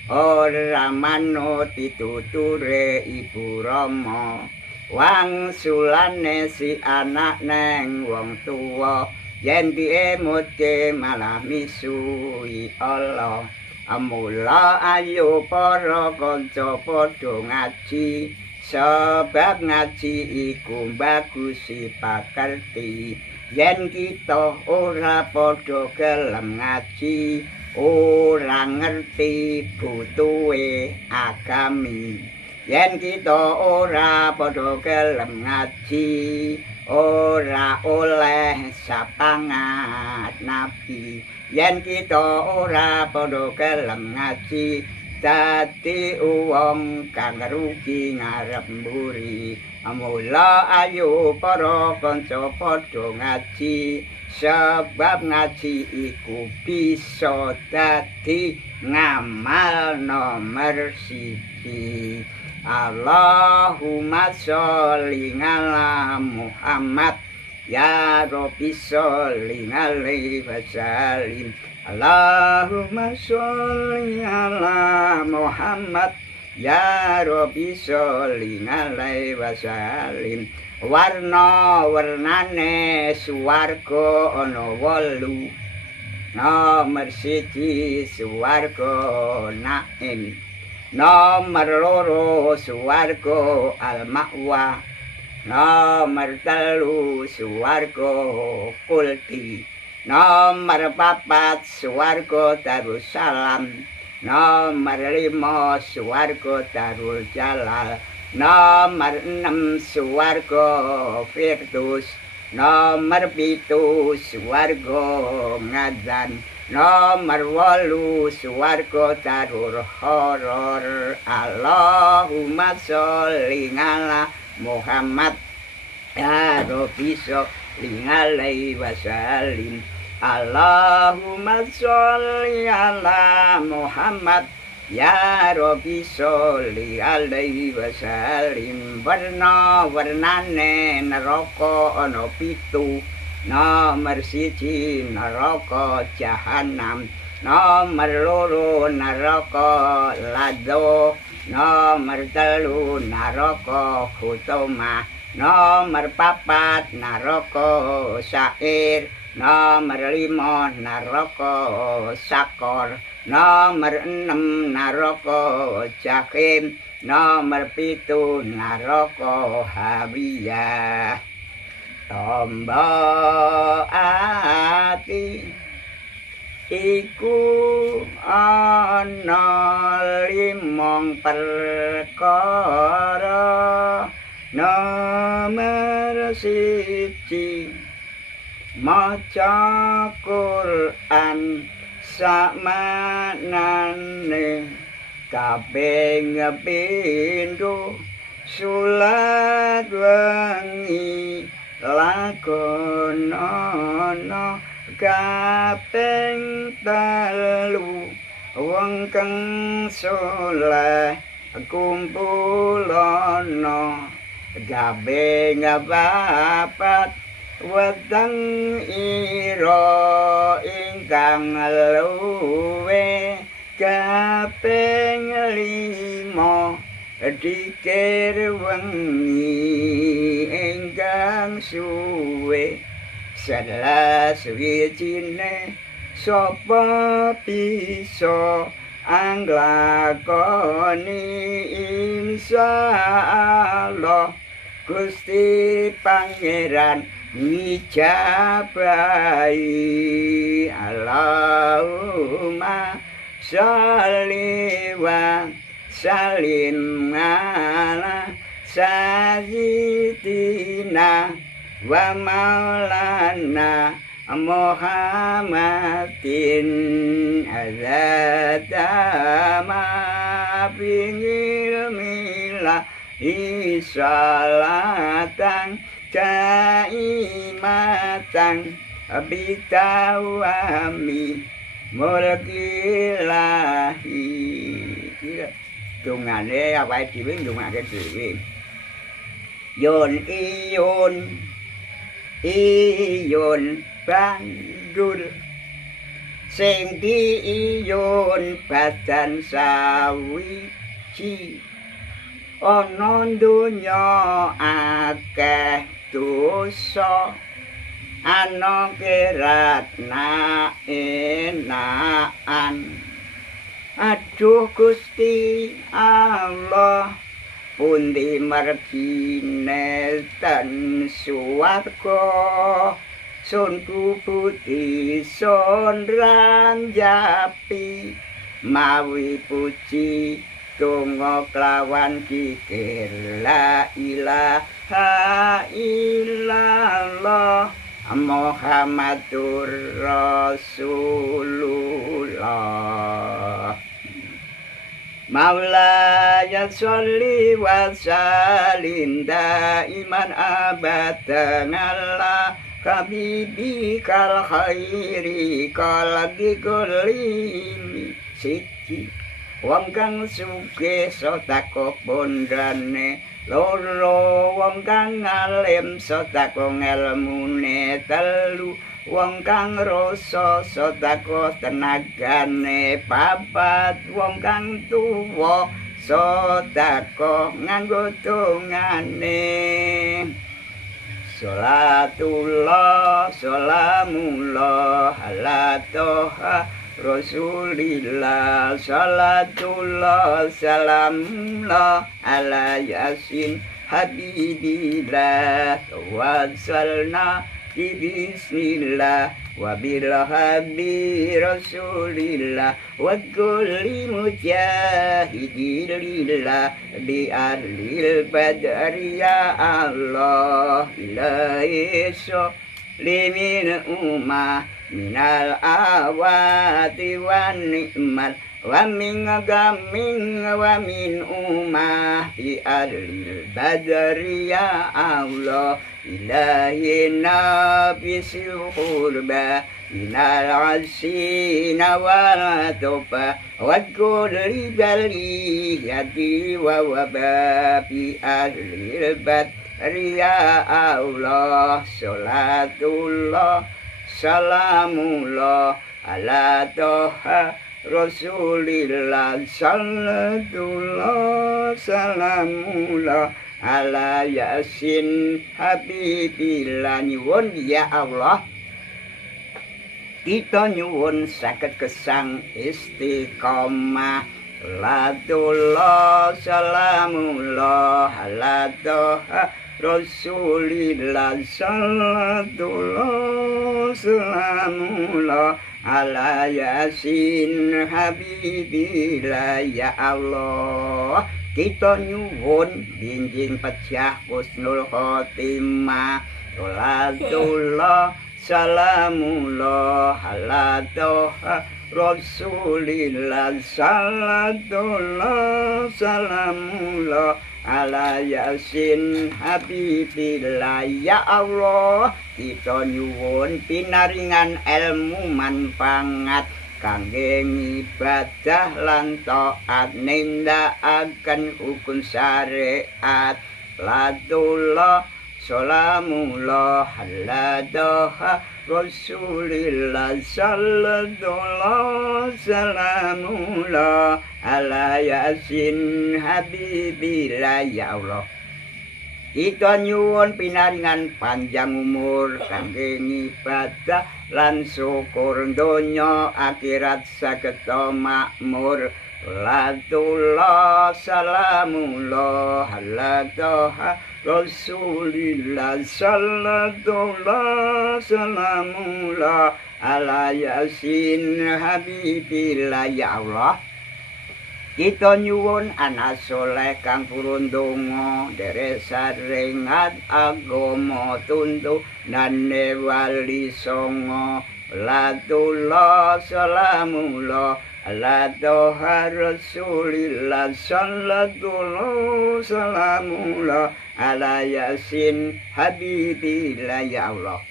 ora manut pituture Ibu Rama. Wangsulane si anak neng wong tuwa, yen diemutke malah misuhi Allah. Mula ayo para kanca padha ngaji, sebab ngaji iku bagusi pakerti. Yen kita ora padha gelem ngaji, ora ngerti butuhe agami. Yen kita ora padha gelem ngaji, ora oleh sapangat nabi. Yen kita ora padha gelem ngaji, dadi wong kang rugi ngarep mburi. Mula ayo para kanca padha ngaji, sebab ngaji iku bisa dadi ngamal nomor 1. Allahumma sholli ala Muhammad ya Rabbi sholli alaihi wasallim. Allahumma sholli ala Muhammad ya Rabbi sholli alaihi wasallim. Warna-warnane swarga ana 8. Nomor 1 swarga naim, nomor 2 swarga al-ma'wa, nomor 3 swarga kulti, nomor 4 swarga Darussalam, nomor 5 swarga Darul Jalal, nomor 6 swarga Firdaus, nomor 7 swarga Ngadzan, nomor 8 swarga Darul Horor. Allahumma sholli ala Muhammad ya Rabbi sholli alaihi wasallim. Allahumma sholli ala Muhammad ya Rabbi sholli alaihi wasallim. Warna-warnane neraka ana 7. Nomor 1 neraka jahanam, nomor 2 neraka lado, nomor 3 neraka hutama, nomor 4 neraka syair, nomor 5 neraka sakor, nomor 6 neraka jahim, nomor 7 neraka hawiyah. Tombo ati iku ana 5 perkara. Nomor 1 maca Quran sakmanane, kaping pindho salat wengi lakonono, kaping 3 wong kang saleh kumpulono, kaping 4 weteng ira ingkang luwe, kaping 5 dikir wengi ingkang suwe. Selas wijine sapa bisa anglakoni, insyaallah Gusti Pangeran ngijabahi. Allahumma sholli wa sallim ala sayyidina wa maulana Muhammadin azadama bingil milah salatan kaimatan bitawami mulkilahi. Dungane awake dhewe ndongake dhewe. Iyon bandul sing diiyon badan sawiji ana donya akeh dosa ana kerat naenaan. Aduh Gusti Allah, pundi margine ten swarga, sun kubuti sun ranjapi, mawi puji donga klawan kikir la ilaha illallah Muhammadur Rasulullah. Maulaya sholli wa sallim daiman abadan ala habibikal khairi kalagi kulimi siji wong kang sugih sedekah bondane loro wong kang alim sedekah ngelmune telu wong kang rasa sedekah tenagane papat wong kang tuwa sedekah nganggo dongane. Salatullah salamullah ala toha Rasulillah, salatullah salamullah ala yasin habibillah, tawassalna bismillah wa bilhabi Rasulillah wa kulli mujahidillah bi ahlil badri ya Allah ilahi limin umah minal awati wan nikmat wa min gamin wa min umah bi ahlil badri ya Allah ilahi nabisil qurba minal asina wa toba wa kulli baliyati wa waba bi ahlil badri ya Allah. Salatullah salamullah ala toha Rasulillah, salatullah salamullah ala yasin habibillah. Nyuwun ya Allah, kita nyuwun saged gesang istiqomah. Salatullah salamullah ala toha Rasulillah, salatullah salamullah ala yasin habibillah. Ya Allah, kita nyuwun binjing pecah husnul khotimah. Salatullah salamullah ala toha Rasulillah, salatullah salamullah ala yasin habibillah. Ya Allah, kita nyuwun pinaringan ilmu manfaat kangge ibadah lan taat nindakaken hukum syariat. Latullah salamullah ala doha Rasulillah, salatullah salamullah ala yasin habibillah. Ya Allah, kita nyuwun pinaringan panjang umur kangge ibadah lan syukur donya akhirat sageta makmur. Latullah salamullah ala toha Rasulillah, salatullah salamullah ala yasin habibillah. Ya Allah, Kita nyuwun anak soleh kang purun donga deresarengat agama tuntunane wali songo latullah salamullah ala toha rasulillah sallallahu salamullah ala yasin habibillah ya Allah.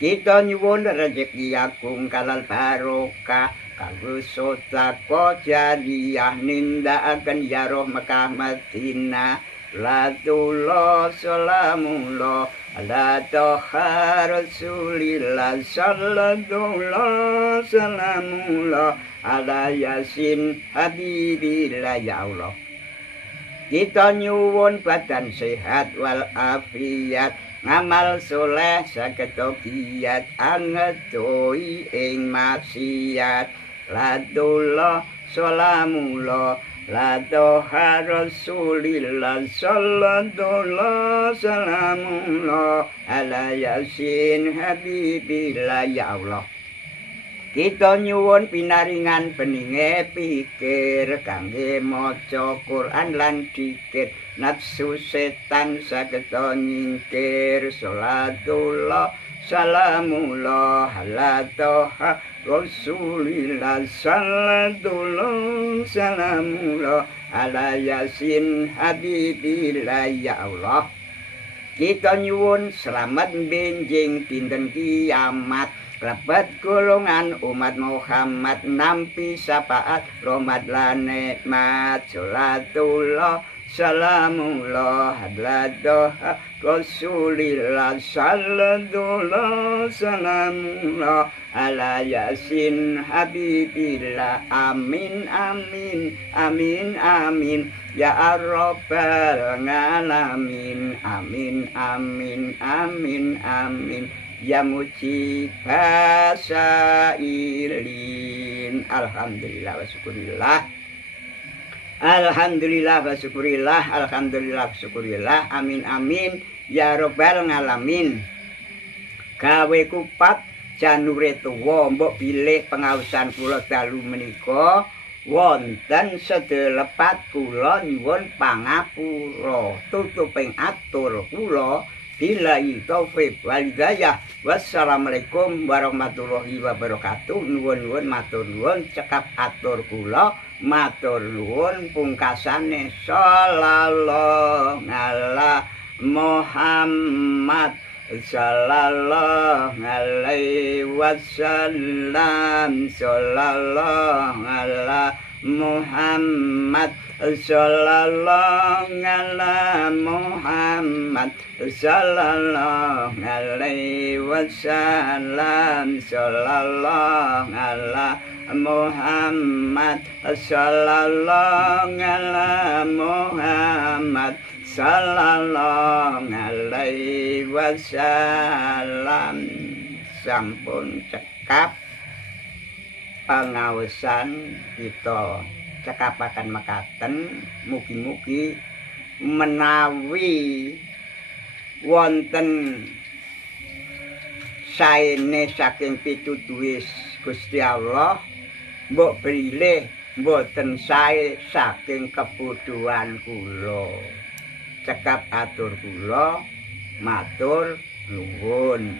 Kita nyuwun rezeki agung kalal barokah kanggo sedekah jariyah nindakaken ya roh Mekah Madinah latullah salamullah ala toha rasulillah sallallahu salamullah ala yasin habibillah ya Allah. Kita nyuwun badan sehat wal afiat ngamal soleh saketo kiat angetoi ing maksiat latullah salamullah la toha rasulillah sallallahu salamullah ala yasin habibillah ya Allah. Kita nyuwun pinaringan beninge pikir kangge maca Quran lan dzikir nafsu setan sageta nyingkir salatullah salamullah ala toha rasulillah sallallahu salamullah ala yasin habibillah ya Allah. Kita nyuwun selamat benjing dinten kiamat lebat golongan umat Muhammad nampi syafaat rahmat lan nikmat salatullah salamullah ala toha rasulillah sallallahu salamullah ala yasin habibillah amin amin amin amin ya rabbal alamin amin amin amin amin ya mujibas sailin. Alhamdulillah wa syukurillah. Alhamdulillah wa syukurillah. Alhamdulillah wa syukurillah. Amin amin ya rabbal alamin. Gawe kupat janure tuwa mbok bilih pengaosan kula dalu menika wonten sedelepat kula nyuwun pangapura tutuping atur kula billahi taufik wal hidayah. Wassalamualaikum warahmatullahi wabarakatuh. Nuwun-nuwun matur nuwun cekap atur kula matur nuwun pungkasane sallallahu ala Muhammad sallallahu alaihi wasallam sallallahu ala Muhammad sallallahu ala Muhammad sallallahu alaihi wasallam sallallahu ala Muhammad sallallahu ala Muhammad sallallahu alaihi wasallam. Sampun cekap pengawasan kita cekapakan mekaten mugi-mugi menawi wonten saene saking pituduhe Gusti Allah mbok bilih mboten sae saking kebodohan kula. Cekap atur kula matur nuwun.